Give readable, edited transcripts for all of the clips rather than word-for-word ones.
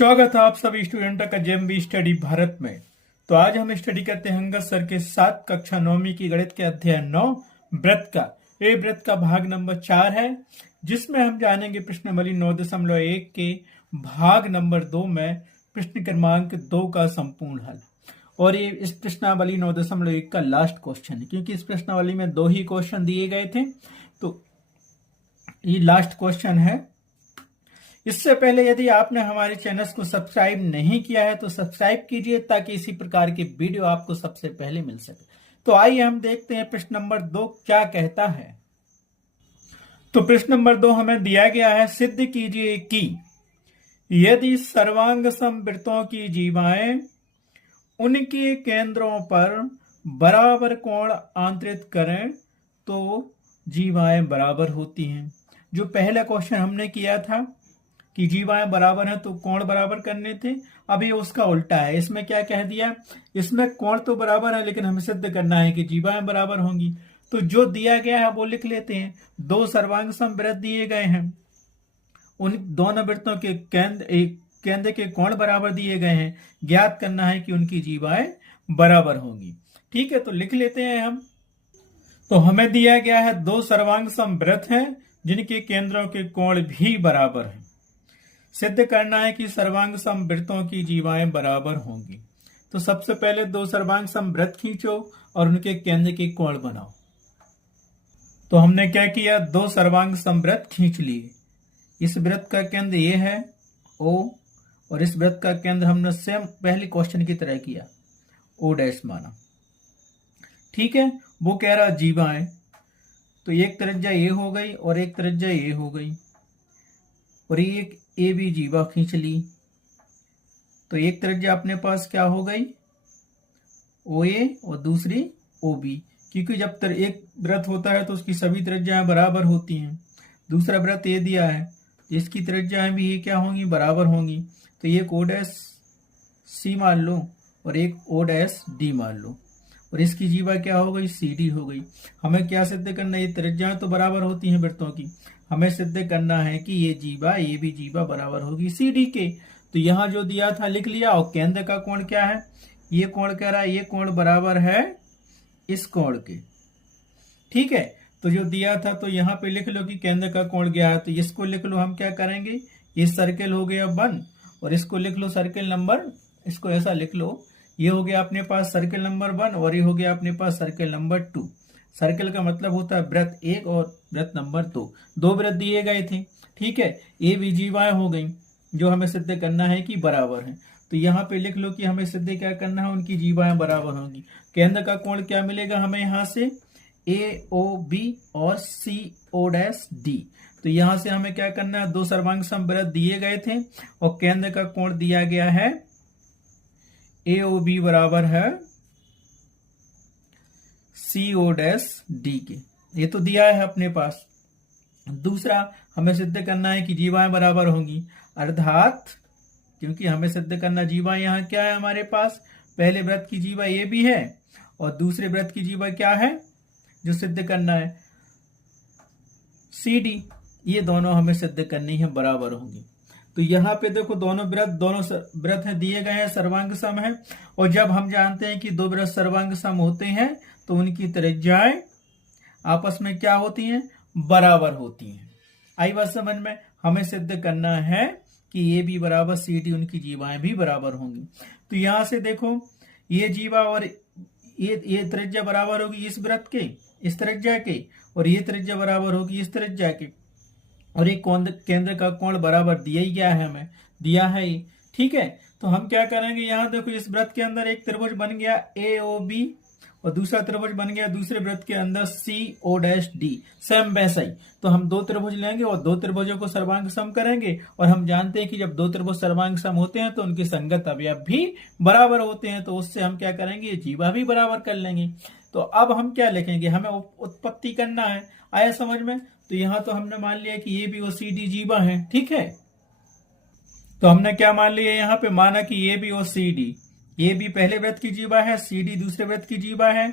स्वागत है आप सभी स्टूडेंटों का जेएमबी स्टडी भारत में। तो आज हम स्टडी करते हैं अंगद सर के 7 कक्षा 9वीं की गणित के अध्याय 9 व्रत का। ये व्रत का भाग नंबर 4 है, जिसमें हम जानेंगे प्रश्नावली 9.1 के भाग नंबर 2 में प्रश्न क्रमांक 2 का संपूर्ण हल। और ये इस प्रश्नावली 9.1 का लास्ट क्वेश्चन है, क्योंकि इस प्रश्नावली में 2 ही क्वेश्चन दिए गए थे, तो ये लास्ट क्वेश्चन है। इससे पहले यदि आपने हमारे चैनल को सब्सक्राइब नहीं किया है तो सब्सक्राइब कीजिए, ताकि इसी प्रकार की वीडियो आपको सबसे पहले मिल सके। तो आइए हम देखते हैं प्रश्न नंबर 2 क्या कहता है। तो प्रश्न नंबर 2 हमें दिया गया है, सिद्ध कीजिए कि यदि सर्वांग समवृत्तों की जीवाएं उनके केंद्रों पर बराबर कोण आंतरित करें तो जीवाएं बराबर होती हैं। जो पहला क्वेश्चन हमने किया था कि जीवाएं बराबर हैं तो कोण बराबर करने थे, अब ये उसका उल्टा है। इसमें क्या कह दिया, इसमें कोण तो बराबर है लेकिन हमें सिद्ध करना है कि जीवाएं बराबर होंगी। तो जो दिया गया है वो लिख लेते हैं। 2 सर्वांग समवृत्त दिए गए हैं, उन दोनों वृत्तों के केंद्र के कोण बराबर दिए गए हैं। ज्ञात करना है कि उनकी जीवाएं बराबर होंगी। ठीक है, तो लिख लेते हैं हम। तो हमें दिया गया है 2 सर्वांग समवृत्त हैं जिनके केंद्रों के कोण भी बराबर हैं। सिद्ध करना है कि सर्वांग समवृत्तों की जीवाएं बराबर होंगी। तो सबसे पहले 2 सर्वांग समवृत्त खींचो और उनके केंद्र के कोण बनाओ। तो हमने क्या किया, 2 सर्वांग समवृत्त खींच लिए। इस वृत्त का केंद्र ये है O, और इस वृत्त का केंद्र हमने सेम पहले क्वेश्चन की तरह किया, O' माना। ठीक है, वो कह रहा जीवाएं, तो एक त्रिज्या ये हो गई और एक त्रिज्या ये हो गई, और एक ए बी जीवा खींच ली। तो एक त्रिज्या अपने पास क्या हो गई, ओ ए, और दूसरी ओ बी, क्योंकि जब एक वृत्त होता है तो उसकी सभी त्रिज्याएं बराबर होती हैं। दूसरा वृत्त ए दिया है, इसकी त्रिज्याएं भी ये क्या होंगी, बराबर होंगी। तो एक O' मान लो और एक O' मान लो, और इसकी जीवा क्या हो गई, सी डी हो गई। हमें क्या सिद्ध करना है, ये त्रिज्याएं तो बराबर होती हैं वृत्तों की, हमें सिद्ध करना है कि ये जीवा ये भी जीवा बराबर होगी सी डी के। तो यहां जो दिया था लिख लिया। और केंद्र का कोण क्या है, ये कोण कह रहा है ये कोण बराबर है इस कोण के। ठीक है, तो जो दिया था तो यहाँ पे लिख लो कि केंद्र का कोण क्या है, तो इसको लिख लो। हम क्या करेंगे, ये सर्किल हो गया 1, और इसको लिख लो सर्किल नंबर, इसको ऐसा लिख लो, ये हो गया अपने पास सर्किल नंबर 1 और ये हो गया अपने पास सर्किल नंबर 2। सर्किल का मतलब होता है वृत्त 1 और वृत्त नंबर 2। 2 वृत्त दिए गए थे। ठीक है, ए बी जीवाएं हो गई जो हमें सिद्ध करना है कि बराबर है। तो यहाँ पे लिख लो कि हमें सिद्ध क्या करना है, उनकी जीवाएं बराबर होंगी। केंद्र का कोण क्या मिलेगा हमें यहाँ से, ए ओ बी और सी O'D। तो यहाँ से हमें क्या करना है, 2 सर्वांग समवृत्त दिए गए थे और केंद्र का कोण दिया गया है AOB बराबर है CO'D के। ये तो दिया है अपने पास। दूसरा हमें सिद्ध करना है कि जीवाएं बराबर होंगी, अर्थात क्योंकि हमें सिद्ध करना जीवा यहाँ क्या है हमारे पास, पहले वृत्त की जीवा ये भी है और दूसरे वृत्त की जीवा क्या है जो सिद्ध करना है, CD। ये दोनों हमें सिद्ध करनी है बराबर होंगी। तो यहाँ पे देखो दोनों वृत्त हैं दिए गए हैं, सर्वांग सम है। और जब हम जानते हैं कि 2 वृत्त सर्वांग सम होते हैं तो उनकी त्रिज्याएं आपस में क्या होती हैं, बराबर होती हैं। आई बात समझ में। हमें सिद्ध करना है कि ये भी बराबर सी डी, उनकी जीवाएं भी बराबर होंगी। तो यहां से देखो ये जीवा और ये त्रिज्या बराबर होगी इस वृत्त के, इस त्रिज्या के, और ये त्रिज्या बराबर होगी इस त्रिज्या के, और एक केंद्र का कोण बराबर दिया ही गया है, हमें दिया है ये। ठीक है, तो हम क्या करेंगे, यहाँ देखो इस वृत्त के अंदर एक त्रिभुज बन गया AOB और दूसरा त्रिभुज बन गया दूसरे वृत्त के अंदर CO'D। सेम वैसा ही। तो हम 2 त्रिभुज लेंगे और 2 त्रिभुजों को सर्वांग सम करेंगे, और हम जानते हैं कि जब 2 त्रिभुज सर्वांग सम होते हैं तो उनके संगत अवयव भी बराबर होते हैं। तो उससे हम क्या करेंगे, जीवा भी बराबर कर लेंगे। तो अब हम क्या लिखेंगे, हमें उत्पत्ति करना है। आया समझ में। तो यहां तो हमने मान लिया कि ये भी और CD जीवा है। ठीक है, तो हमने क्या मान लिया, यहाँ पे माना कि ये भी और CD, ये भी पहले वृत्त की जीवा है, CD दूसरे वृत्त की जीवा है,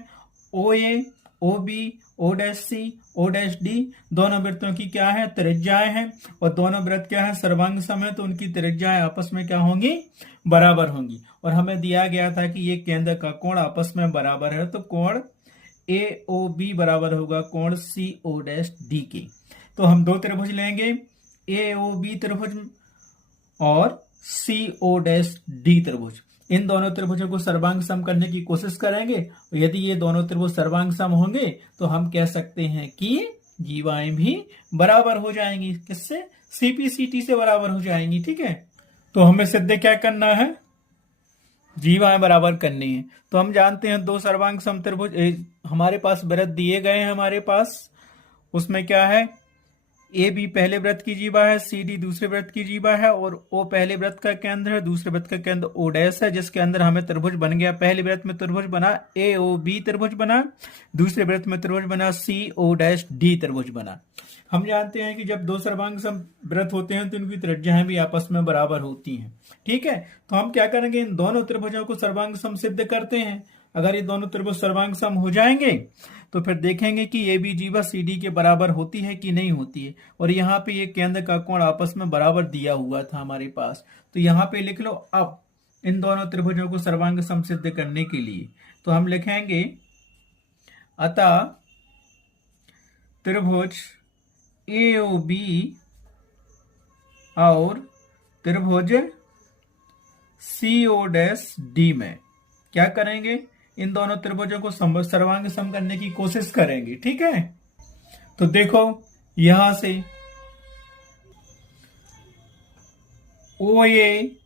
OA O B, O dash C, O dash D दोनों वृत्तों की क्या है, त्रिज्याएं हैं, और दोनों वृत्त क्या है, सर्वांग सम है, तो उनकी त्रिज्याएं आपस में क्या होंगी, बराबर होंगी। और हमें दिया गया था कि ये केंद्र का कोण आपस में बराबर है, तो कोण ए ओ बी बराबर होगा कोण सी ओ डैश डी के। तो हम दो त्रिभुज लेंगे, ए ओ बी त्रिभुज और सी ओ डैश डी त्रिभुज। इन दोनों त्रिभुजों को सर्वांग सम करने की कोशिश करेंगे, और यदि ये दोनों त्रिभुज सर्वांग सम होंगे तो हम कह सकते हैं कि जीवाएं भी बराबर हो जाएंगी। किससे, सीपीसीटी से बराबर हो जाएंगी। ठीक है, तो हमें सिद्ध क्या करना है, जीवाएं बराबर करनी है। तो हम जानते हैं दो सर्वांग सम त्रिभुज हमारे पास वृत्त दिए गए हैं, हमारे पास उसमें क्या है, ए बी पहले वृत्त की जीवा है, सी डी दूसरे वृत्त की जीवा है, और ओ पहले वृत्त का केंद्र है, दूसरे वृत्त का केंद्र ओ डैश है, जिसके अंदर हमें त्रिभुज बन गया। पहले वृत्त में त्रिभुज बना ए ओ बी त्रिभुज बना, दूसरे वृत्त में त्रिभुज बना सी ओ डैश डी त्रिभुज बना। हम जानते हैं कि जब दो सर्वांग सम वृत्त होते हैं तो उनकी त्रिज्याएं भी आपस में बराबर होती हैं। ठीक है, तो हम क्या करेंगे, इन दोनों त्रिभुजों को सर्वांग सम सिद्ध करते हैं। अगर ये दोनों त्रिभुज सर्वांग सम हो जाएंगे तो फिर देखेंगे कि ए बी जीवा सी डी के बराबर होती है कि नहीं होती है। और यहाँ पे ये केंद्र का कोण आपस में बराबर दिया हुआ था हमारे पास, तो यहाँ पे लिख लो। अब इन दोनों त्रिभुजों को सर्वांग सम सिद्ध करने के लिए तो हम लिखेंगे, अतः त्रिभुज ए ओ बी और त्रिभुज सी ओ डैश डी में क्या करेंगे, इन दोनों त्रिभुजों को सर्वांग सम करने की कोशिश करेंगे। ठीक है, तो देखो यहां से ओ ए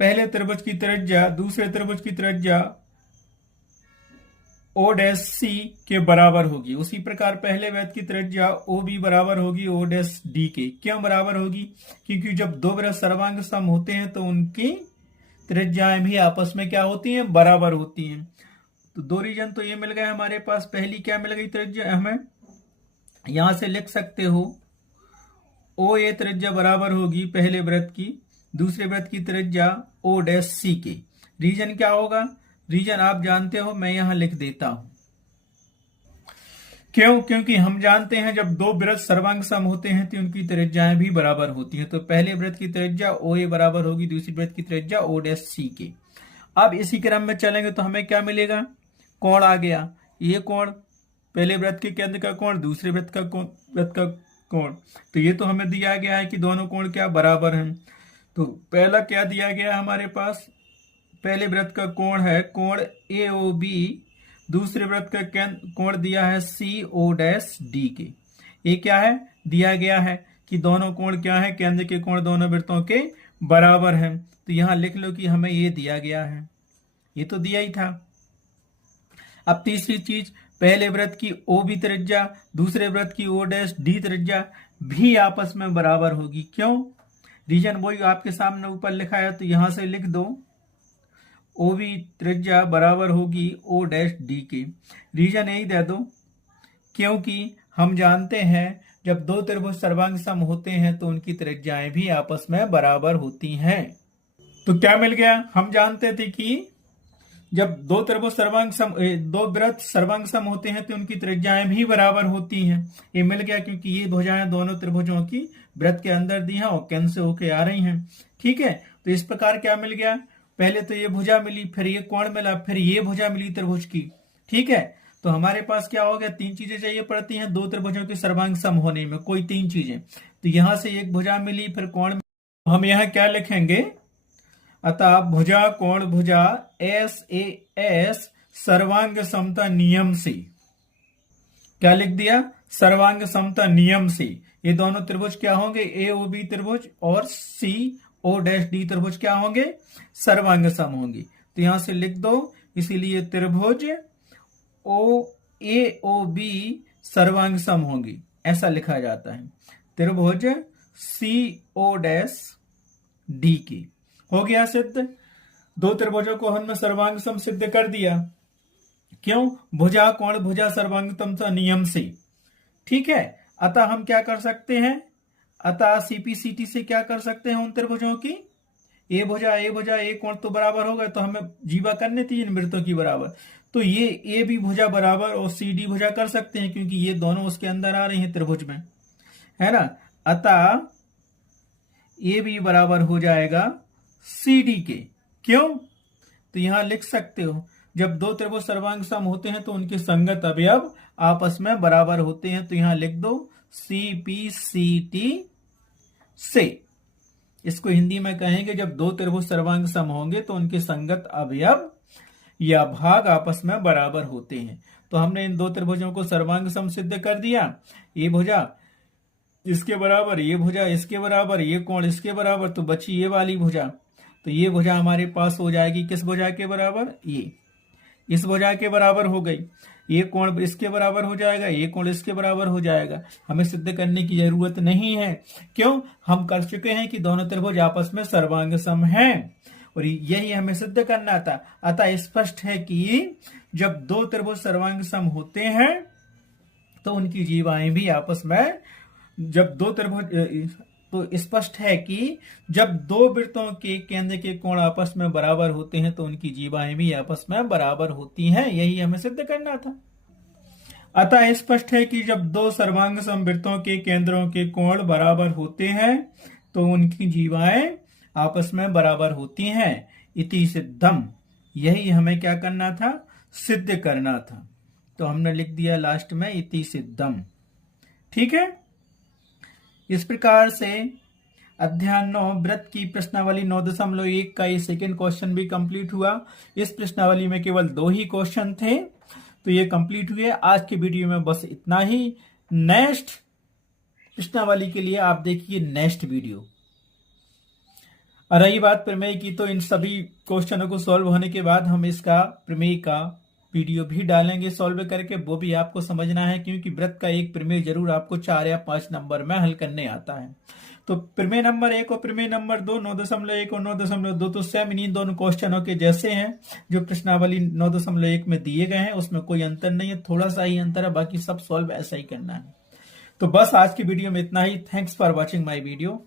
पहले त्रिभुज की त्रिज्या, दूसरे त्रिभुज की त्रिज्या ओ डैश सी के बराबर होगी। उसी प्रकार पहले वृत्त की त्रिज्या ओ बी बराबर होगी ओ डैश डी के। क्यों बराबर होगी, क्योंकि जब दो वृत्त सर्वांग सम होते हैं तो उनकी त्रिज्याएं भी आपस में क्या होती हैं, बराबर होती हैं। तो दो रीजन तो ये मिल गए हमारे पास। पहली क्या मिल गई त्रिज्या, हमें यहां से लिख सकते हो ओ ए त्रिज्या बराबर होगी पहले वृत्त की, दूसरे वृत्त की त्रिज्या ओ डैश सी के। रीजन क्या होगा, रीजन आप जानते हो, मैं यहां लिख देता हूं। क्यों, क्योंकि हम जानते हैं जब दो वृत्त सर्वांग सम होते हैं तो उनकी त्रिज्याएं भी बराबर होती हैं। तो पहले वृत्त की त्रिज्या ओ ए बराबर होगी दूसरी वृत्त की त्रिज्या ओ डैश सी के। अब इसी क्रम में चलेंगे तो हमें क्या मिलेगा, कोण आ गया। ये कोण पहले वृत्त के केंद्र का कोण, दूसरे वृत्त का कोण, तो ये तो हमें दिया गया है कि दोनों कोण क्या बराबर हैं। तो पहला क्या दिया गया हमारे पास, पहले वृत्त का कोण है कोण ए ओ बी, दूसरे वृत्त का कोण दिया है सी ओ डैश डी के। ये क्या है, दिया गया है कि दोनों कोण क्या है, केंद्र के कोण दोनों वृत्तों के बराबर हैं। तो यहां लिख लो कि हमें ये दिया गया है, ये तो दिया ही था। अब तीसरी चीज, पहले वृत्त की ओ बी त्रिज्या, दूसरे वृत्त की ओ डैश डी त्रिज्या भी आपस में बराबर होगी। क्यों, रीजन वही आपके सामने ऊपर लिखा है, तो यहां से लिख दो ओ बी त्रिज्या बराबर होगी ओ डैश डी के। रीजन यही दे दो, क्योंकि हम जानते हैं जब दो त्रिभुज सर्वांग सम होते हैं तो उनकी त्रिज्याएं भी आपस में बराबर होती हैं। तो क्या मिल गया, हम जानते थे कि जब दो त्रिभुज सर्वांग सम, दो वृत्त सर्वांग सम होते हैं तो उनकी त्रिज्याएं भी बराबर होती हैं। ये मिल गया क्योंकि ये भुजाएं दोनों त्रिभुजों की वृत्त के अंदर दी हैं और केंद्र से होके आ रही हैं। ठीक है, तो इस प्रकार क्या मिल गया, पहले तो ये भुजा मिली, फिर ये कोण मिला, फिर ये भुजा मिली त्रिभुज की। ठीक है, तो हमारे पास क्या हो गया, तीन चीजें चाहिए पड़ती हैं दो त्रिभुजों के सर्वांग सम होने में, कोई तीन चीजें। तो यहां से एक भुजा मिली, फिर कोण मिला। हम यहां क्या लिखेंगे, अतः भुजा कोण भुजा एस ए एस सर्वांग समता नियम से, क्या लिख दिया, सर्वांग समता नियम से ये दोनों त्रिभुज क्या होंगे, ए ओ बी त्रिभुज और सी ओ डैश डी त्रिभुज क्या होंगे, सर्वांग सम होंगे। तो यहां से लिख दो, इसीलिए त्रिभुज ओ ए ओ बी सर्वांग सम होंगी, ऐसा लिखा जाता है। त्रिभुज सी ओ डैश डी की हो गया सिद्ध। दो त्रिभुजों को हमने सर्वांग सम सिद्ध कर दिया। क्यों, भुजा कोण भुजा सर्वांग समता नियम से। ठीक है, अतः हम क्या कर सकते हैं, अतः सीपीसीटी से क्या कर सकते हैं, उन त्रिभुजों की ए भुजा ए कोण तो बराबर हो गए, तो हमें जीवा करनी थी इन वृत्तों की बराबर। तो ये ए बी भुजा बराबर और सी डी भुजा कर सकते हैं, क्योंकि ये दोनों उसके अंदर आ रही हैं त्रिभुज में, है ना। अतः ए बी बराबर हो जाएगा सी डी के। क्यों? तो यहां लिख सकते हो, जब दो त्रिभुज सर्वांग सम होते हैं तो उनके संगत अवयव आपस में बराबर होते हैं। तो यहां लिख दो सी पी सी टी से। इसको हिंदी में कहेंगे, जब दो त्रिभुज सर्वांग सम होंगे तो उनके संगत अवयव या भाग आपस में बराबर होते हैं। तो हमने इन दो त्रिभुजों को सर्वांग सम सिद्ध कर दिया। ये भुजा इसके बराबर, ये भुजा इसके बराबर, ये कोण इसके बराबर, तो बची ये वाली भुजा। तो ये भुजा हमारे पास हो जाएगी किस भुजा के बराबर? ये इस भुजा के बराबर हो गई। ये कोण इसके बराबर हो जाएगा, ये कोण इसके बराबर हो जाएगा। हमें सिद्ध करने की जरूरत नहीं है। क्यों? हम कर चुके हैं कि दोनों त्रिभुज आपस में सर्वांग सम हैं और यही हमें सिद्ध करना था। अतः स्पष्ट है कि जब दो त्रिभुज सर्वांग सम होते हैं तो उनकी जीवाएं भी आपस में, जब दो त्रिभुज, तो स्पष्ट है कि जब दो वृत्तों के केंद्र के कोण आपस में बराबर होते हैं तो उनकी जीवाएं भी आपस में बराबर होती हैं। यही हमें सिद्ध करना था। अतः स्पष्ट है कि जब दो सर्वांग सम वृत्तों के केंद्रों के कोण बराबर होते हैं तो उनकी जीवाएं आपस में बराबर होती हैं। इति सिद्धम। यही हमें क्या करना था? सिद्ध करना था। तो हमने लिख दिया लास्ट में इति सिद्धम। ठीक है। इस प्रकार से अध्याय 9 वृत्त की प्रश्नावली 9.1 का ये सेकेंड क्वेश्चन भी कंप्लीट हुआ। इस प्रश्नावली में केवल 2 ही क्वेश्चन थे, तो ये कंप्लीट हुए। आज के वीडियो में बस इतना ही। नेक्स्ट प्रश्नावली के लिए आप देखिए नेक्स्ट वीडियो। रही बात प्रमेय की, तो इन सभी क्वेश्चनों को सॉल्व होने के बाद हम इसका प्रमेय का वीडियो भी डालेंगे सॉल्व करके। वो भी आपको समझना है, क्योंकि वृत्त का एक प्रमेय जरूर आपको 4 या 5 नंबर में हल करने आता है। तो प्रमेय नंबर 1 और प्रमेय नंबर 2 9.1 और 9.2 तो सेम इन्हीं दोनों क्वेश्चनों के जैसे हैं जो प्रश्नावली 9.1 में दिए गए हैं। उसमें कोई अंतर नहीं है, थोड़ा सा ही अंतर है, बाकी सब सॉल्व ऐसा ही करना है। तो बस आज की वीडियो में इतना ही। Thanks for watching my video.